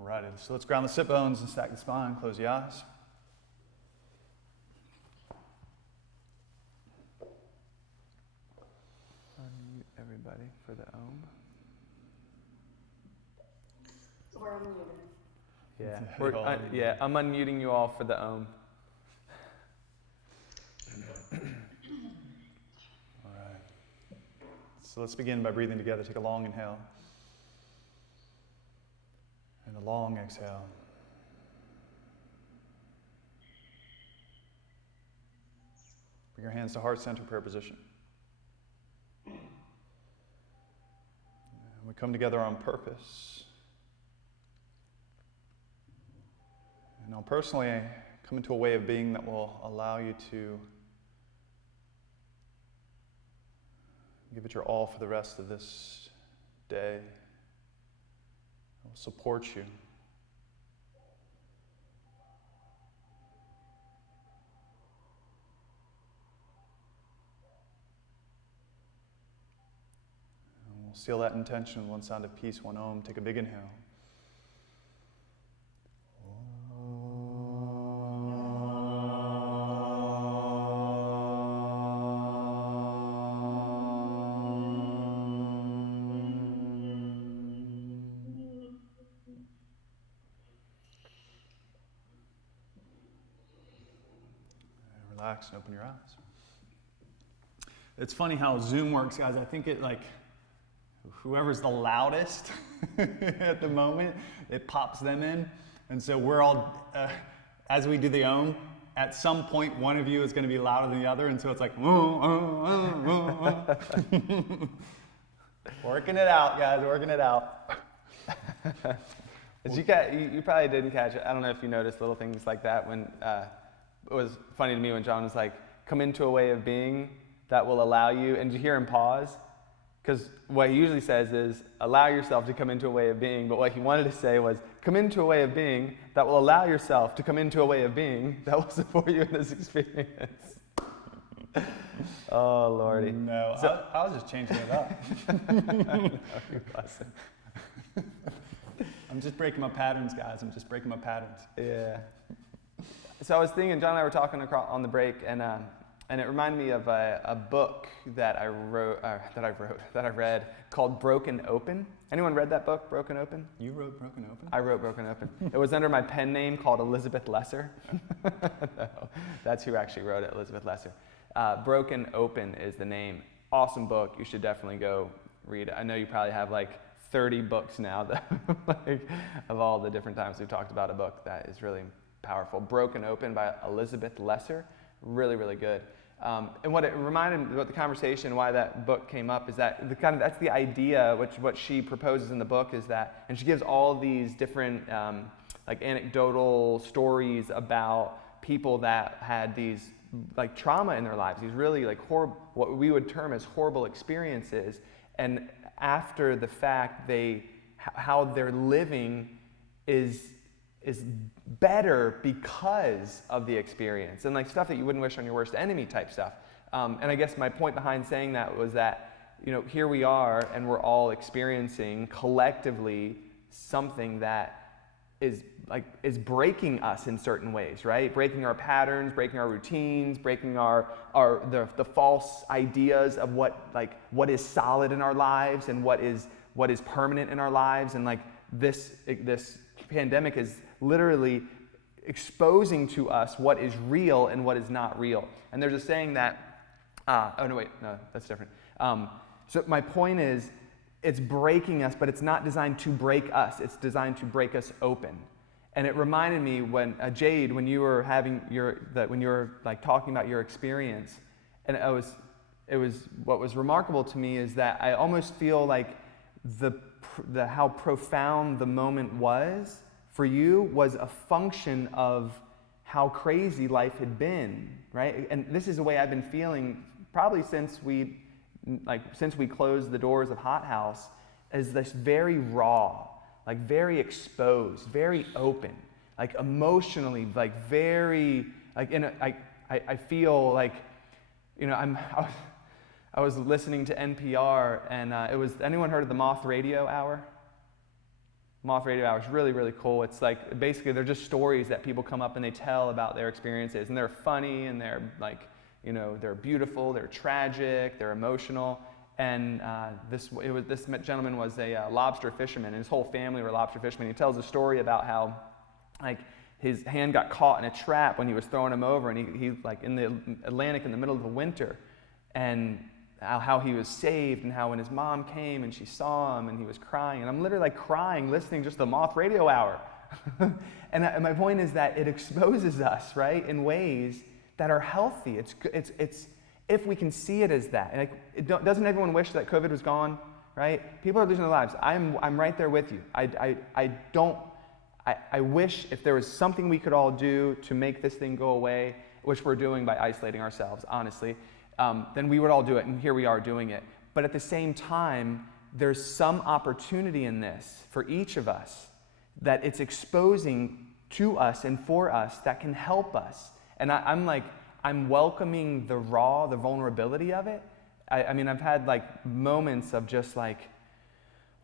Alrighty, so let's ground the sit bones and stack the spine. Close the eyes. Unmute everybody for the Om. So we're unmuted. Yeah, I'm unmuting you all for the Om. Alright. So let's begin by breathing together. Take a long inhale. And a long exhale. Bring your hands to heart center prayer position. And we come together on purpose. And I'll personally come into a way of being that will allow you to give it your all for the rest of this day. I will support you. And we'll seal that intention, one sound of peace, one Om. Take a big inhale. Relax and open your eyes. It's funny how Zoom works, guys. I think whoever's the loudest at the moment, it pops them in. And so we're all, as we do the Om, at some point one of you is going to be louder than the other. And so it's like, working it out, guys, working it out. You probably didn't catch it. I don't know if you noticed little things like that when it was funny to me when John was like, come into a way of being that will allow you, and you hear him pause, because what he usually says is, allow yourself to come into a way of being, but what he wanted to say was, come into a way of being that will allow yourself to come into a way of being that will support you in this experience. Oh, Lordy. No, so, I was just changing it up. I'm just breaking my patterns, guys. I'm just breaking my patterns. Yeah. So I was thinking, John and I were talking on the break, and it reminded me of a book that I read called Broken Open. Anyone read that book, Broken Open? You wrote Broken Open? I wrote Broken Open. It was under my pen name called Elizabeth Lesser. No, that's who actually wrote it, Elizabeth Lesser. Broken Open is the name. Awesome book. You should definitely go read it. I know you probably have like 30 books now that, of all the different times we've talked about a book that is really powerful. Broken Open by Elizabeth Lesser. Really, really good. And what it reminded me about the conversation, why that book came up, is that that's the idea, what she proposes in the book is that, and she gives all these different like anecdotal stories about people that had these like trauma in their lives, these really like horrible, what we would term as horrible experiences, and after the fact, how they're living is better because of the experience, and like stuff that you wouldn't wish on your worst enemy type stuff. And I guess my point behind saying that was that, here we are and we're all experiencing collectively something that is breaking us in certain ways, right? Breaking our patterns, breaking our routines, breaking the false ideas of what is solid in our lives and what is permanent in our lives. And like this pandemic is literally exposing to us what is real and what is not real. And there's a saying that, that's different. So my point is, it's breaking us, but it's not designed to break us. It's designed to break us open. And it reminded me when Jade, when you were like talking about your experience, and it was what was remarkable to me is that I almost feel like how profound the moment was for you was a function of how crazy life had been, right? And this is the way I've been feeling probably since we closed the doors of Hot House, is this very raw, like very exposed, very open, like emotionally, like very, like I feel like, I was listening to NPR and it was, anyone heard of the Moth Radio Hour? Moth Radio Hour is really, really cool. It's like basically they're just stories that people come up and they tell about their experiences, and they're funny and they're like, they're beautiful, they're tragic, they're emotional. And this gentleman was a lobster fisherman, and his whole family were lobster fishermen. He tells a story about how, like, his hand got caught in a trap when he was throwing him over, and he like in the Atlantic in the middle of the winter, and how he was saved, and how when his mom came and she saw him and he was crying, and I'm literally like crying listening just to the Moth Radio Hour. And my point is that it exposes us, right, in ways that are healthy. It's if we can see it as that. And doesn't everyone wish that COVID was gone, right? People are losing their lives. I'm right there with you. I wish if there was something we could all do to make this thing go away, which we're doing by isolating ourselves, honestly, then we would all do it, and here we are doing it. But at the same time, there's some opportunity in this for each of us that it's exposing to us and for us that can help us. And I'm welcoming the vulnerability of it. I mean, I've had like moments of just like,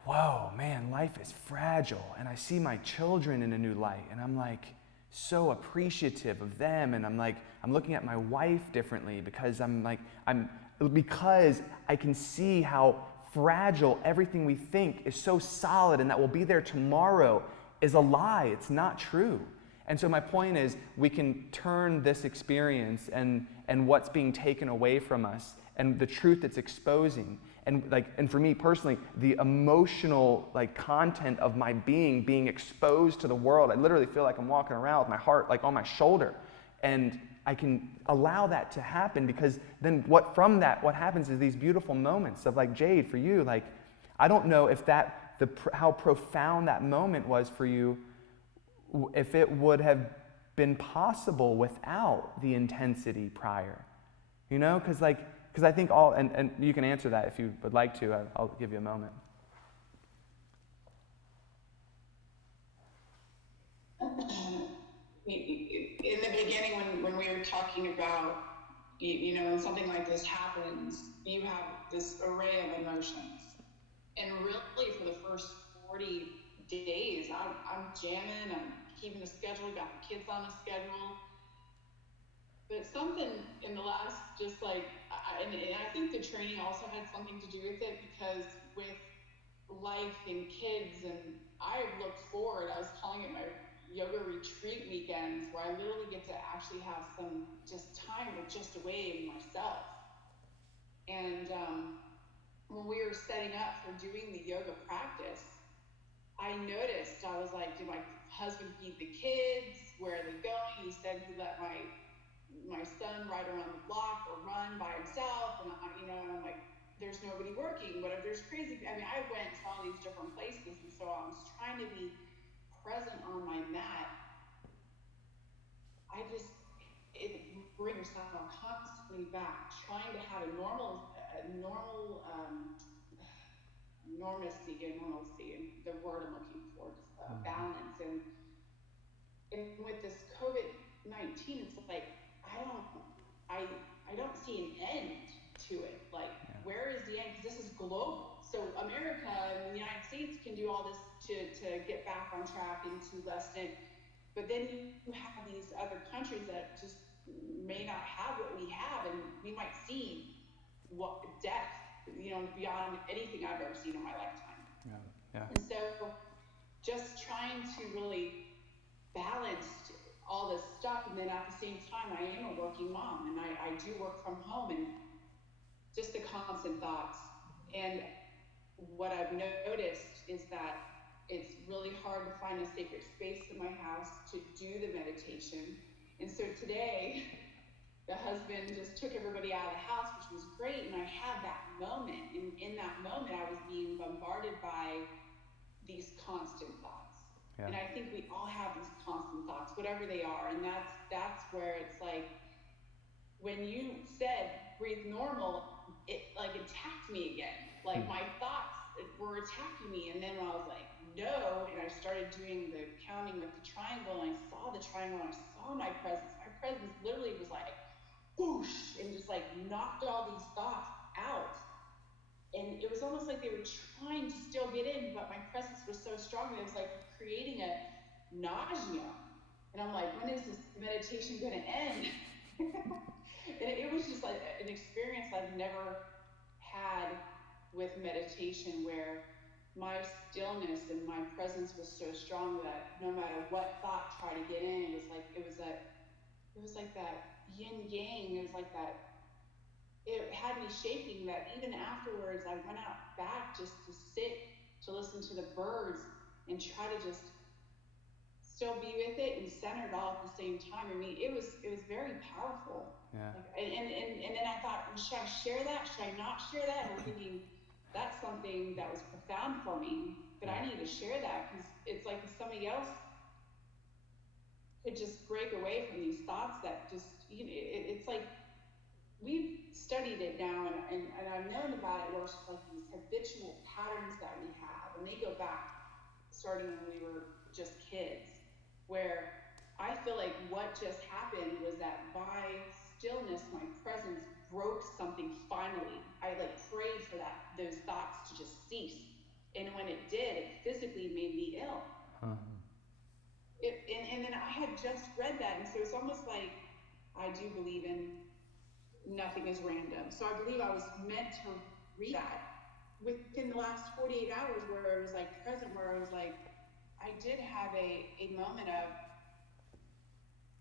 whoa, man, life is fragile. And I see my children in a new light, and I'm like so appreciative of them. And I'm looking at my wife differently because because I can see how fragile everything we think is so solid and that will be there tomorrow is a lie. It's not true. And so my point is, we can turn this experience and what's being taken away from us and the truth it's exposing, and for me personally, the emotional content of my being exposed to the world. I literally feel like I'm walking around with my heart on my shoulder, and I can allow that to happen, because then what happens is these beautiful moments of Jade, for you, I don't know if how profound that moment was for you, if it would have been possible without the intensity prior, because I think and you can answer that if you would like to. I'll give you a moment. In the beginning, when we were talking about, when something like this happens, you have this array of emotions. And really, for the first 40 days, I'm jamming, I'm keeping a schedule, got the kids on a schedule. But something in the last, and I think the training also had something to do with it, because with life and kids, and I looked forward, I was calling it my yoga retreat weekends, where I literally get to actually have some just time or just away myself. And when we were setting up for doing the yoga practice, I noticed, I was like, did my husband feed the kids? Where are they going? He said he let my son ride around the block or run by himself. And and I'm like, there's nobody working. What if there's crazy? I mean, I went to all these different places, and so I was trying to be present on my mat. It brings yourself constantly back, trying to have a normalcy, and the word I'm looking for, just balance. And with this COVID-19, it's like I don't see an end to it. Where is the end? Because this is global. So America and the United States can do all this to get back on track and to lessen it. But then you have these other countries that just may not have what we have, and we might see death, beyond anything I've ever seen in my lifetime. Yeah. And so just trying to really balance all this stuff, and then at the same time, I am a working mom, and I do work from home, and just the constant thoughts. And what I've noticed is that it's really hard to find a sacred space in my house to do the meditation. And so today, the husband just took everybody out of the house, which was great, and I had that moment. And in that moment, I was being bombarded by these constant thoughts. Yeah. And I think we all have these constant thoughts, whatever they are. And that's where it's like, when you said breathe normal, it attacked me again. My thoughts were attacking me. And then when I was like, no, and I started doing the counting with the triangle, and I saw the triangle, and I saw my presence. My presence literally was like, whoosh, and just knocked all these thoughts out. And it was almost like they were trying to still get in, but my presence was so strong that it was like creating a nausea. And I'm like, when is this meditation going to end? And it was just like an experience I've never had with meditation, where my stillness and my presence was so strong that no matter what thought tried to get in, it was like that yin yang. It was like that. It had me shaking that even afterwards I went out back just to sit, to listen to the birds and try to just still be with it and centered all at the same time. I mean, it was very powerful. Yeah. Like, and then I thought, well, should I share that? Should I not share that? And I'm thinking, that's something that was profound for me, but I need to share that, because it's like if somebody else could just break away from these thoughts that just, you know, it's like, we've studied it now, and I've known about it, where it's like these habitual patterns that we have, and they go back starting when we were just kids, where I feel like what just happened was that by stillness, my presence broke something finally. I like prayed for those thoughts to just cease. And when it did, it physically made me ill. And then I had just read that, and so it's almost like I do believe in nothing is random. So I believe I was meant to read that within the last 48 hours, where I was like present, where I was like, I did have a moment of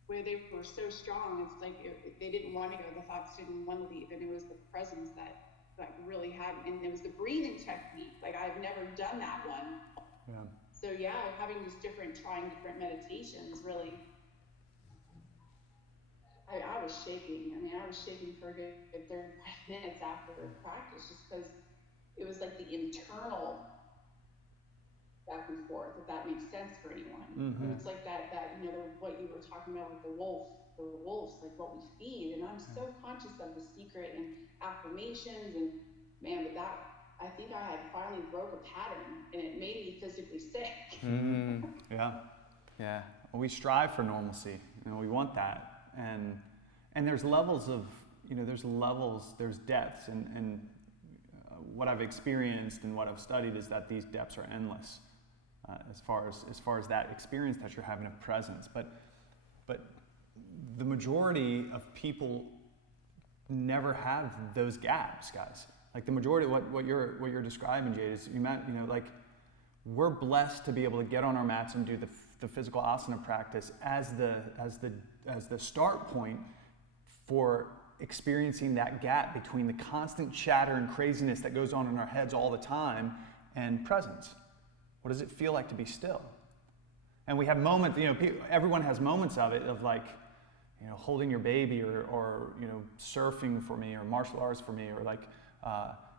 where they were so strong. It's like they didn't want to go, the thoughts didn't want to leave, and it was the presence that really had, and it was the breathing technique. Like, I've never done that one. Yeah. So yeah, having these trying different meditations really, I was shaking. I mean, I was shaking for a good 35 minutes after practice, just because it was like the internal back and forth, if that makes sense for anyone. Mm-hmm. It's like that, you know, what you were talking about with the wolves, like what we feed. And I'm so conscious of the secret and affirmations, and man, but that, I think I had finally broke a pattern, and it made me physically sick. Mm-hmm. Yeah. Yeah. Well, we strive for normalcy. You know, we want that, and there's levels of, you know, there's depths, and what I've experienced and what I've studied is that these depths are endless, as far as that experience that you're having of presence. But the majority of people never have those gaps, guys. Like the majority of what you're describing, Jade, is you know, like, we're blessed to be able to get on our mats and do the physical asana practice as the start point for experiencing that gap between the constant chatter and craziness that goes on in our heads all the time and presence. What does it feel like to be still? And we have moments, you know, everyone has moments of it, of like, you know, holding your baby, or you know, surfing for me, or martial arts for me, or like,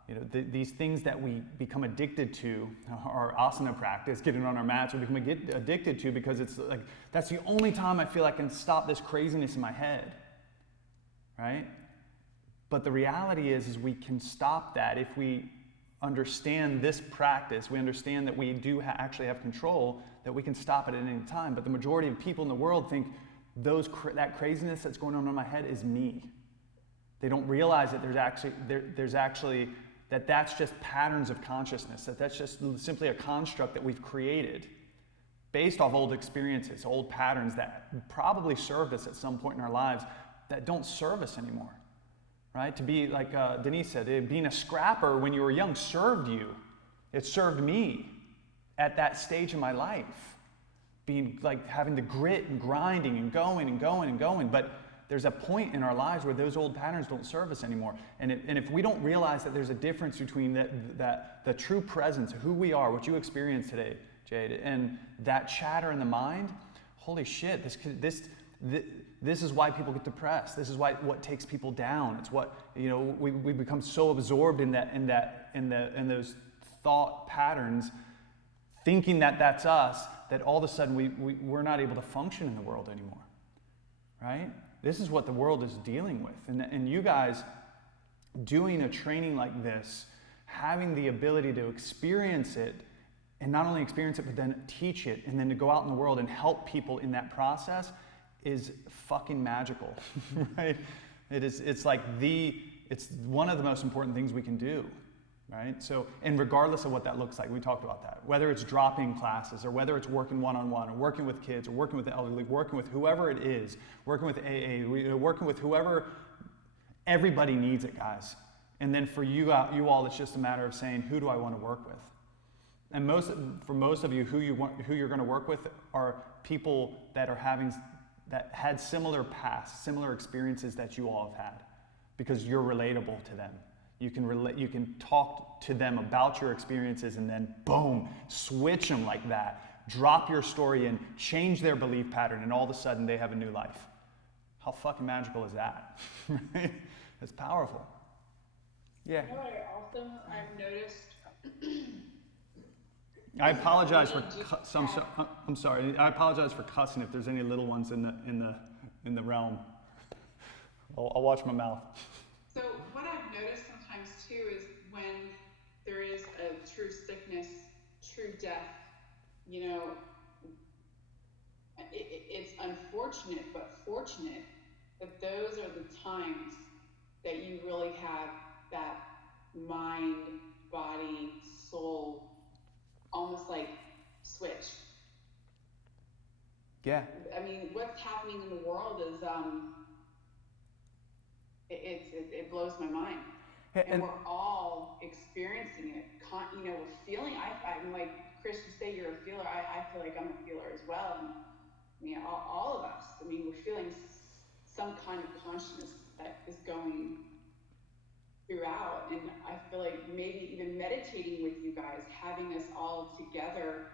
you know, these things that we become addicted to, our asana practice, getting on our mats, we become addicted to, because it's like, that's the only time I feel I can stop this craziness in my head, right? But the reality is we can stop that if we understand this practice. We understand that we do actually have control, that we can stop it at any time. But the majority of people in the world think that craziness that's going on in my head is me. They don't realize that there's actually that's just patterns of consciousness, that's just simply a construct that we've created based off old experiences, old patterns that probably served us at some point in our lives that don't serve us anymore, right? To be, like Denise said, being a scrapper when you were young served you. It served me at that stage in my life, being like having the grit and grinding and going and going and going. But there's a point in our lives where those old patterns don't serve us anymore. And if we don't realize that there's a difference between the true presence, who we are, what you experienced today, Jade, and that chatter in the mind, holy shit, this is why people get depressed. This is what takes people down. It's what, you know, we become so absorbed in those thought patterns, thinking that that's us, that all of a sudden we're not able to function in the world anymore, right? This is what the world is dealing with. And you guys doing a training like this, having the ability to experience it, and not only experience it, but then teach it, and then to go out in the world and help people in that process is fucking magical, right? It's one of the most important things we can do. right? So, and regardless of what that looks like, we talked about that. Whether it's dropping classes, or whether it's working one-on-one, or working with kids, or working with the elderly, working with whoever it is, working with AA, working with whoever, everybody needs it, guys. And then for you all, it's just a matter of saying, who do I want to work with? And for most of you, who you're going to work with are people that had similar pasts, similar experiences that you all have had, because you're relatable to them. You can talk to them about your experiences, and then boom, switch them like that. Drop your story and change their belief pattern, and all of a sudden they have a new life. How fucking magical is that? Right? It's powerful. Yeah. You know what I've noticed. I apologize for I'm sorry. I apologize for cussing if there's any little ones in the realm. I'll watch my mouth. So what I've noticed sometimes too is when there is a true sickness, true death, you know, it's unfortunate but fortunate that those are the times that you really have that mind, body, soul, almost like switch. Yeah. I mean, what's happening in the world is it blows my mind. And we're all experiencing it. You know, we're feeling. I'm like, Chris, you say you're a feeler. I feel like I'm a feeler as well. And I mean, all of us. I mean, we're feeling some kind of consciousness that is going throughout. And I feel like maybe even meditating with you guys, having us all together,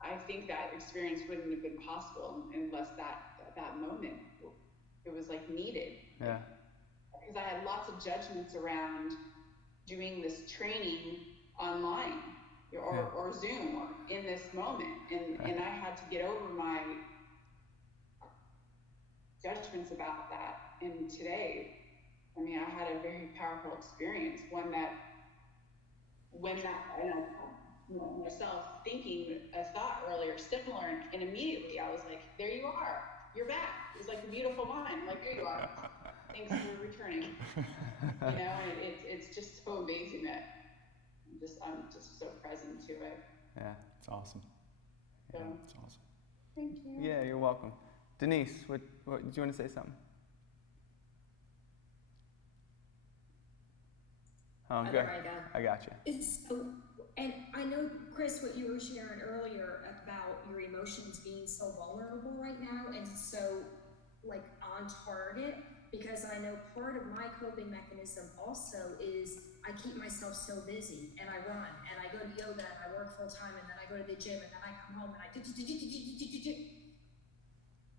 I think that experience wouldn't have been possible unless that moment, it was like needed. Yeah. Because I had lots of judgments around doing this training online or Zoom or in this moment. And I had to get over my judgments about that. And today, I mean, I had a very powerful experience, one that when that, I know myself thinking a thought earlier similar, and immediately I was like, there you are, you're back. It was like a beautiful mind, like, here you are. Thanks for returning. You know, and it's just so amazing that I'm just so present to it. Yeah. It's awesome. So, Yeah, it's awesome. thank you. Yeah, you're welcome. Denise, what do you want to say something? Oh, good. There I go. I got you. So, and I know, Chris, what you were sharing earlier about your emotions being so vulnerable right now and so like on target, because I know part of my coping mechanism also is I keep myself so busy, and I run and I go to yoga and I work full time, and then I go to the gym, and then I come home and I do.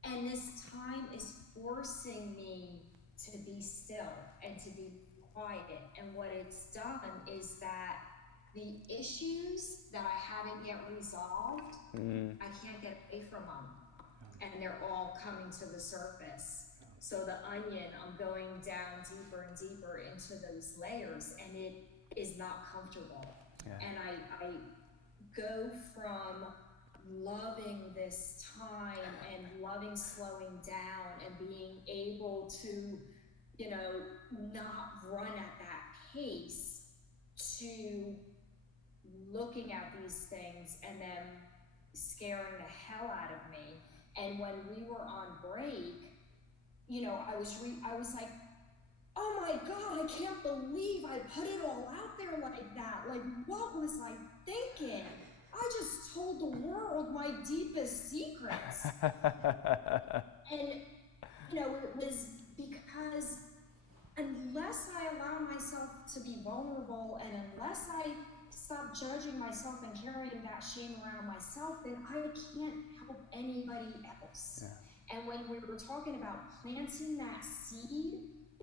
And this time is forcing me to be still and to be quiet. And what it's done is that the issues that I haven't yet resolved, I can't get away from them. And they're all coming to the surface. So the onion, I'm going down deeper and deeper into those layers, and it is not comfortable. Yeah. And I go from loving this time and loving slowing down and being able to, you know, not run at that pace, to looking at these things and then scaring the hell out of me. And when we were on break, you know, I was like, oh my God, I can't believe I put it all out there like that. Like, what was I thinking? I just told the world my deepest secrets. And, you know, it was because unless I allow myself to be vulnerable, and unless I stop judging myself and carrying that shame around myself, then I can't help anybody else. Yeah. And when we were talking about planting that seed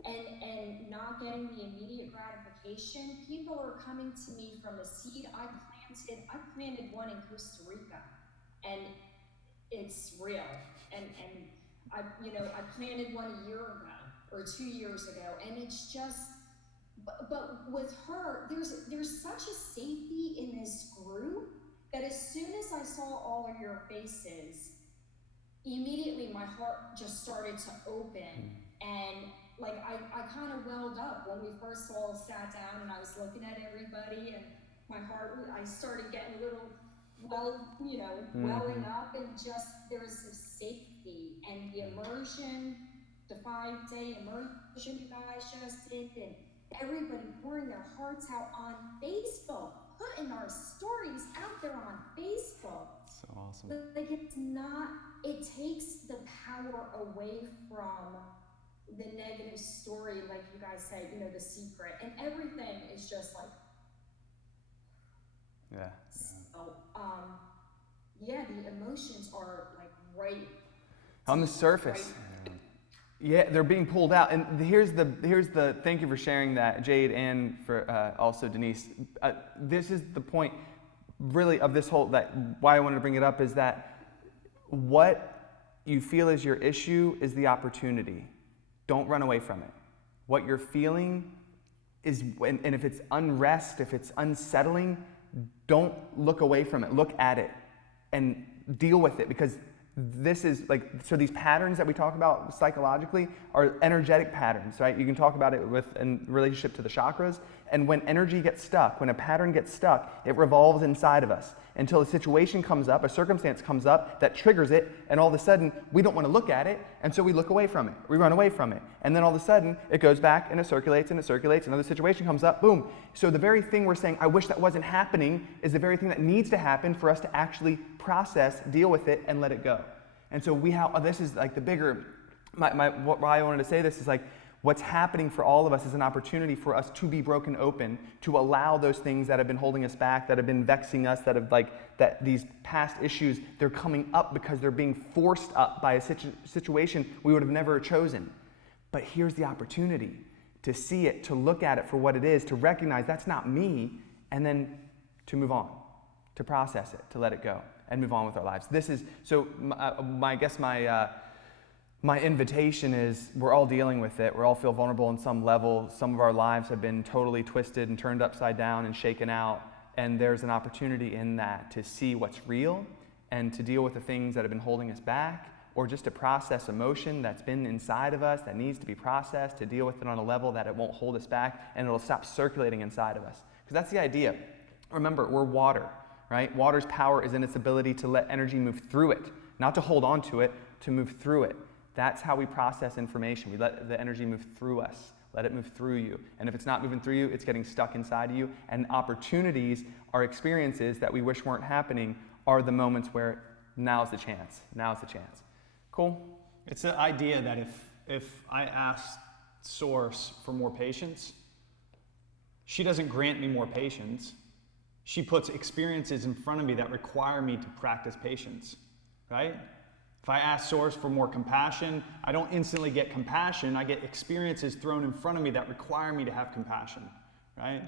and not getting the immediate gratification, people are coming to me from a seed I planted one in Costa Rica, and it's real. And I planted one a year ago or 2 years ago, and it's just, but with her, there's such a safety in this group that as soon as I saw all of your faces, immediately my heart just started to open, and like I kind of welled up when we first all sat down and I was looking at everybody, and my heart, I started getting a little, welling up, and just there was some safety and the immersion, the 5-day immersion you guys just did, and everybody pouring their hearts out on Facebook, putting our stories out there on Facebook. So awesome. Like, it's not, it takes the power away from the negative story, like you guys say, the secret, and everything is just like, Yeah. so, the emotions are like right On the surface. Yeah, they're being pulled out. And here's the thank you for sharing that, Jade, and for also Denise. This is the point really of this whole, that why I wanted to bring it up is that what you feel is your issue is the opportunity. Don't run away from it. What you're feeling is, and if it's unrest, if it's unsettling, don't look away from it. Look at it and deal with it, because this is like, so these patterns that we talk about psychologically are energetic patterns, right? You can talk about it in relationship to the chakras. And when energy gets stuck, when a pattern gets stuck, it revolves inside of us until a situation comes up, a circumstance comes up that triggers it, and all of a sudden we don't want to look at it, and so we look away from it. We run away from it. And then all of a sudden it goes back and it circulates, another situation comes up, boom. So the very thing we're saying, I wish that wasn't happening, is the very thing that needs to happen for us to actually process, deal with it, and let it go. And so this is like the bigger, why I wanted to say this is like, what's happening for all of us is an opportunity for us to be broken open, to allow those things that have been holding us back, that have been vexing us, that these past issues, they're coming up because they're being forced up by a situation we would have never chosen. But here's the opportunity to see it, to look at it for what it is, to recognize that's not me, and then to move on, to process it, to let it go, and move on with our lives. This is, so my invitation is, we're all dealing with it. We all feel vulnerable on some level. Some of our lives have been totally twisted and turned upside down and shaken out. And there's an opportunity in that to see what's real and to deal with the things that have been holding us back, or just to process emotion that's been inside of us that needs to be processed, to deal with it on a level that it won't hold us back and it'll stop circulating inside of us. Because that's the idea. Remember, we're water, right? Water's power is in its ability to let energy move through it, not to hold on to it, to move through it. That's how we process information. We let the energy move through us. Let it move through you. And if it's not moving through you, it's getting stuck inside of you. And opportunities are experiences that we wish weren't happening, are the moments where now's the chance. Now's the chance. Cool? It's the idea that if I ask Source for more patience, she doesn't grant me more patience. She puts experiences in front of me that require me to practice patience, right? If I ask Source for more compassion, I don't instantly get compassion. I get experiences thrown in front of me that require me to have compassion, right?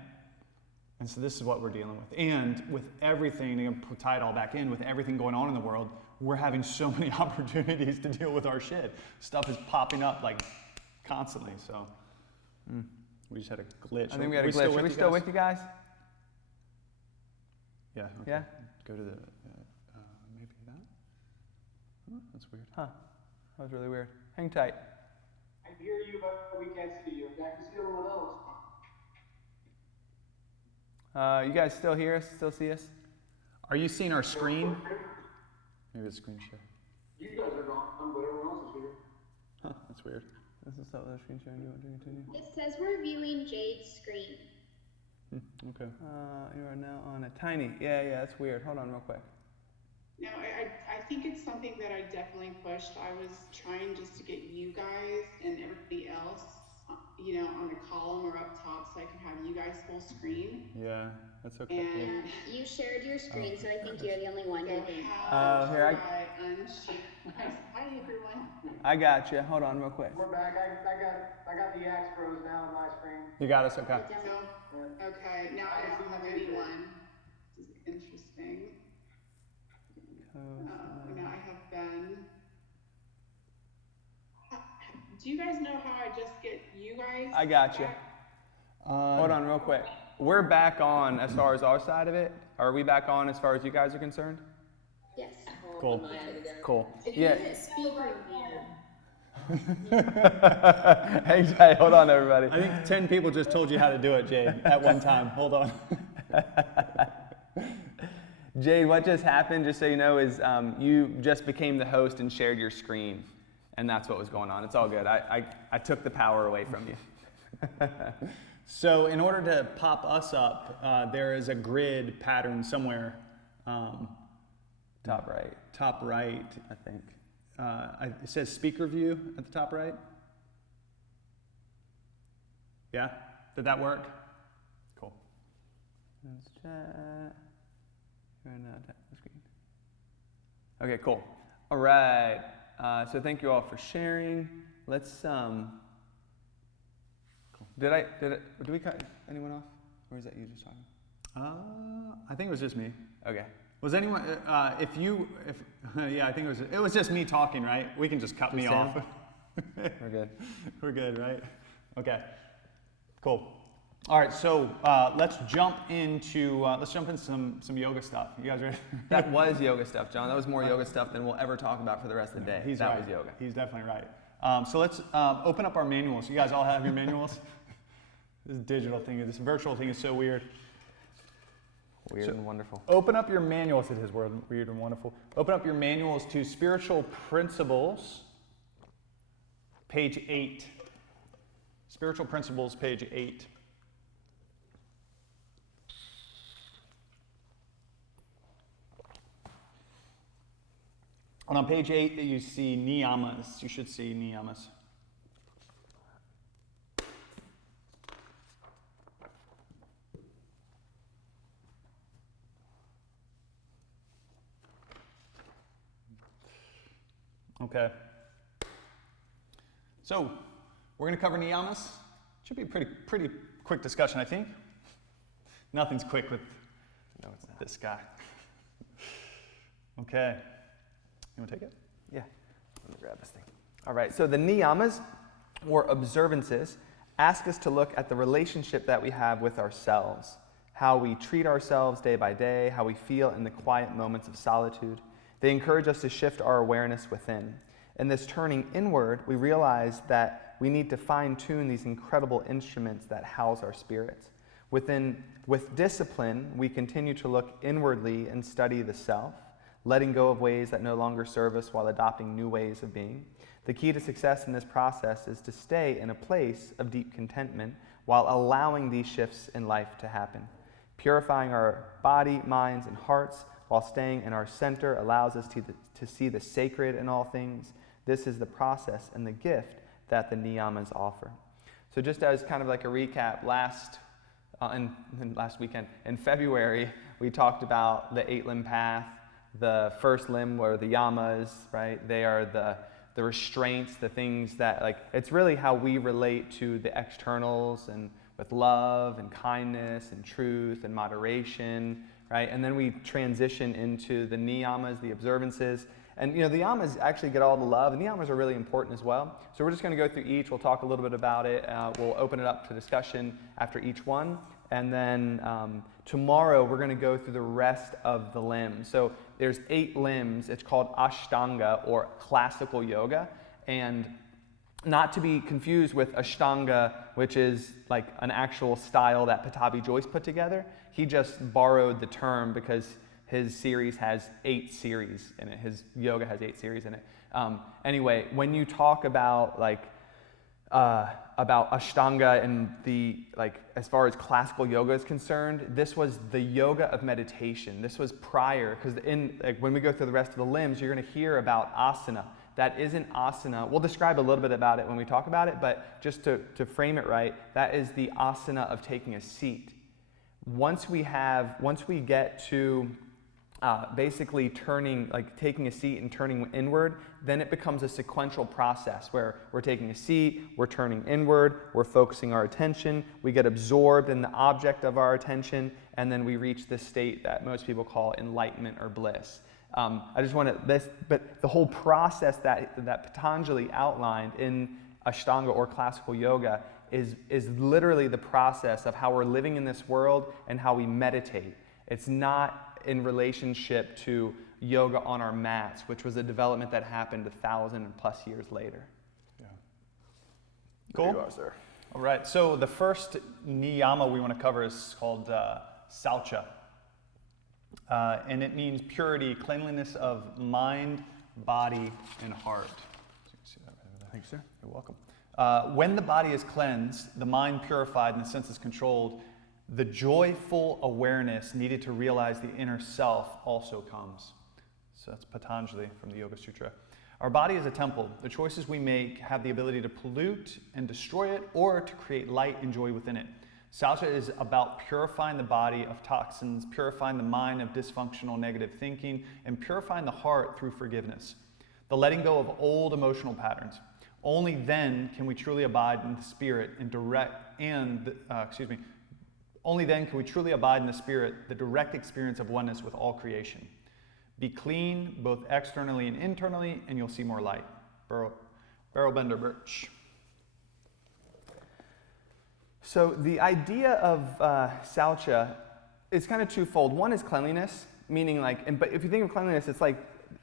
And so this is what we're dealing with. And with everything, to tie it all back in, with everything going on in the world, we're having so many opportunities to deal with our shit. Stuff is popping up like constantly, so we just had a glitch. I think we had a glitch. Are we still with you guys? Yeah. Okay. Yeah? Go to the, maybe that? Oh, that's weird. Huh. That was really weird. Hang tight. I hear you, but we can't see you. I can see everyone else. You guys still hear us? Still see us? Are you seeing our screen? Maybe the screen share. You guys are gone, but everyone else is here. Huh, that's weird. This is the screen sharing. Do you want to continue? It says we're viewing Jade's screen. Okay. You are now on a tiny. Yeah, that's weird. Hold on real quick. No, I think it's something that I definitely pushed. I was trying just to get you guys and everybody else, on the column or up top so I could have you guys full screen. Yeah, that's okay. And You shared your screen, so I think you're the only one. so Who how here, do I unshare? Hi, everyone. I got you. Hold on real quick. We're back. I got the axe bros now on my screen. You got us, okay. So, okay, now I don't have anyone. This is interesting. Now I have Ben. Do you guys know how I just get you guys? I got you. back? Hold on real quick. We're back on as far as our side of it. Are we back on as far as you guys are concerned? Yes. Cool. Cool. If Yeah. you hit speaker again, Hey, hold on, everybody. I think 10 people just told you how to do it, Jade, at one time. Hold on. Jade, what just happened, just so you know, is you just became the host and shared your screen. And that's what was going on. It's all good. I took the power away from you. So in order to pop us up, there is a grid pattern somewhere. Top right, Top right. I think. It says speaker view at the top right. Yeah? Did that work? Cool. Let's chat. Right now, tap the screen. Okay, cool. All right. So thank you all for sharing. Let's Did we cut anyone off? Or is that you just talking? I think it was just me. Okay. Was anyone? Yeah, I think it was just me talking, right? We can just cut me Sam? off. We're good. We're good, right? Okay. Cool. All right, so let's jump into some yoga stuff. You guys ready? That was yoga stuff, John. That was more yoga stuff than we'll ever talk about for the rest of the day. He's that right. was yoga. He's definitely right. So let's open up our manuals. You guys all have your manuals? This digital thing, this virtual thing is so weird. Weird and wonderful. Open up your manuals. It is weird and wonderful. Open up your manuals to Spiritual Principles, page 8. Spiritual Principles, page 8. And on page 8, you see niyamas. You should see niyamas. Okay. So, we're going to cover niyamas. Should be a pretty quick discussion, I think. Nothing's quick with this guy. Okay. You want to take it? Yeah. Let me grab this thing. All right. So the niyamas, or observances, ask us to look at the relationship that we have with ourselves, how we treat ourselves day by day, how we feel in the quiet moments of solitude. They encourage us to shift our awareness within. In this turning inward, we realize that we need to fine-tune these incredible instruments that house our spirits. With discipline, we continue to look inwardly and study the self, letting go of ways that no longer serve us while adopting new ways of being. The key to success in this process is to stay in a place of deep contentment while allowing these shifts in life to happen. Purifying our body, minds, and hearts while staying in our center allows us to see the sacred in all things. This is the process and the gift that the niyamas offer. So just as kind of like a recap, last weekend, in February, we talked about the 8-limb path. The first limb were the yamas, right? They are the restraints, the things that, like, it's really how we relate to the externals, and with love and kindness and truth and moderation, right? And then we transition into the niyamas, the observances. And the yamas actually get all the love, and the yamas are really important as well. So we're just going to go through each. We'll talk a little bit about it. We'll open it up to discussion after each one. And then tomorrow we're going to go through the rest of the limbs. So there's 8 limbs. It's called Ashtanga, or classical yoga. And not to be confused with Ashtanga, which is like an actual style that Pattabhi Jois put together. He just borrowed the term because his series has 8 series in it. His yoga has 8 series in it. Anyway, when you talk about Ashtanga and as far as classical yoga is concerned, this was the yoga of meditation. This was prior, because when we go through the rest of the limbs, you're going to hear about asana. That isn't asana. We'll describe a little bit about it when we talk about it, but just to frame it right, that is the asana of taking a seat. Once we get to basically taking a seat and turning inward, then it becomes a sequential process where we're taking a seat, we're turning inward, we're focusing our attention, we get absorbed in the object of our attention, and then we reach this state that most people call enlightenment or bliss. But the whole process that Patanjali outlined in Ashtanga or classical yoga is literally the process of how we're living in this world and how we meditate. It's not in relationship to yoga on our mats, which was a development that happened 1,000+ years later. Cool. There you are, sir. All right, so the first niyama we want to cover is called saucha. And it means purity, cleanliness of mind, body, and heart. So you can see that right there. Thanks, sir. You're welcome. When the body is cleansed, the mind purified, and the senses controlled, the joyful awareness needed to realize the inner self also comes. So that's Patanjali from the Yoga Sutra. Our body is a temple. The choices we make have the ability to pollute and destroy it, or to create light and joy within it. Saucha is about purifying the body of toxins, purifying the mind of dysfunctional negative thinking, and purifying the heart through forgiveness. The letting go of old emotional patterns. Only then can we truly abide in the spirit only then can we truly abide in the spirit, the direct experience of oneness with all creation. Be clean, both externally and internally, and you'll see more light. Barrel Bender Birch. So the idea of saucha is kind of twofold. One is cleanliness, meaning but if you think of cleanliness, it's like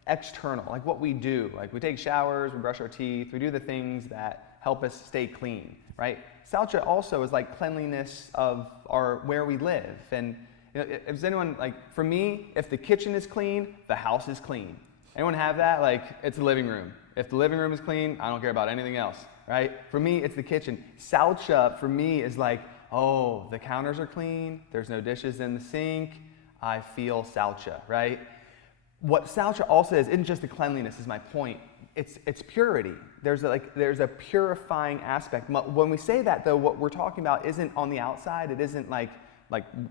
external, like what we do. Like we take showers, we brush our teeth, we do the things that help us stay clean, right? Saucha also is like cleanliness of where we live. And if anyone, for me, if the kitchen is clean, the house is clean. Anyone have that? It's the living room. If the living room is clean, I don't care about anything else, right? For me, it's the kitchen. Saucha, for me, is oh, the counters are clean, there's no dishes in the sink, I feel saucha, right? What saucha also isn't just the cleanliness, is my point. It's purity. There's a purifying aspect. When we say that, though, what we're talking about isn't on the outside. It isn't like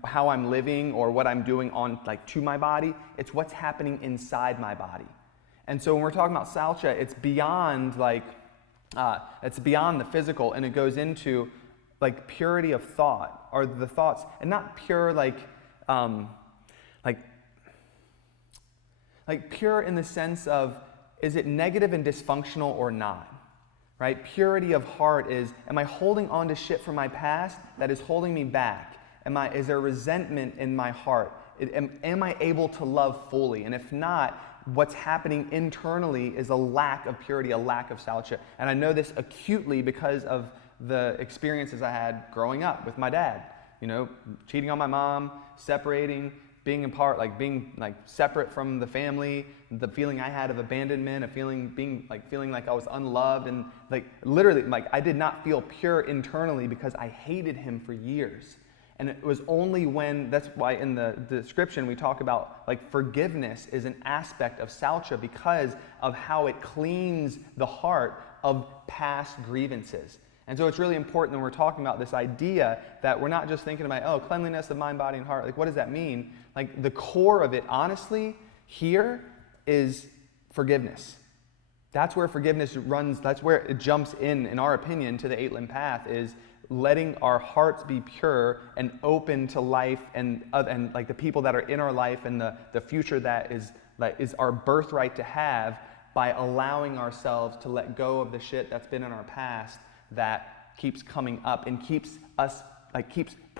how I'm living or what I'm doing on to my body. It's what's happening inside my body. And so when we're talking about saucha, it's beyond it's beyond the physical, and it goes into purity of thought, or the thoughts, and not pure pure in the sense of, is it negative and dysfunctional or not? Right? Purity of heart is, am I holding on to shit from my past that is holding me back? Is there resentment in my heart? Am I able to love fully? And if not, what's happening internally is a lack of purity, a lack of saucha. And I know this acutely because of the experiences I had growing up with my dad. Cheating on my mom, separating, being apart, being separate from the family, the feeling I had of abandonment, feeling like I was unloved, and literally I did not feel pure internally because I hated him for years. And it was only when, that's why in the description we talk about forgiveness is an aspect of saucha, because of how it cleans the heart of past grievances. And so it's really important when we're talking about this idea that we're not just thinking about, cleanliness of mind, body, and heart. What does that mean? The core of it, honestly, here is forgiveness. That's where forgiveness runs, that's where it jumps in our opinion, to the 8-limb path, is letting our hearts be pure and open to life and the people that are in our life, and the future that is our birthright to have, by allowing ourselves to let go of the shit that's been in our past that keeps coming up and keeps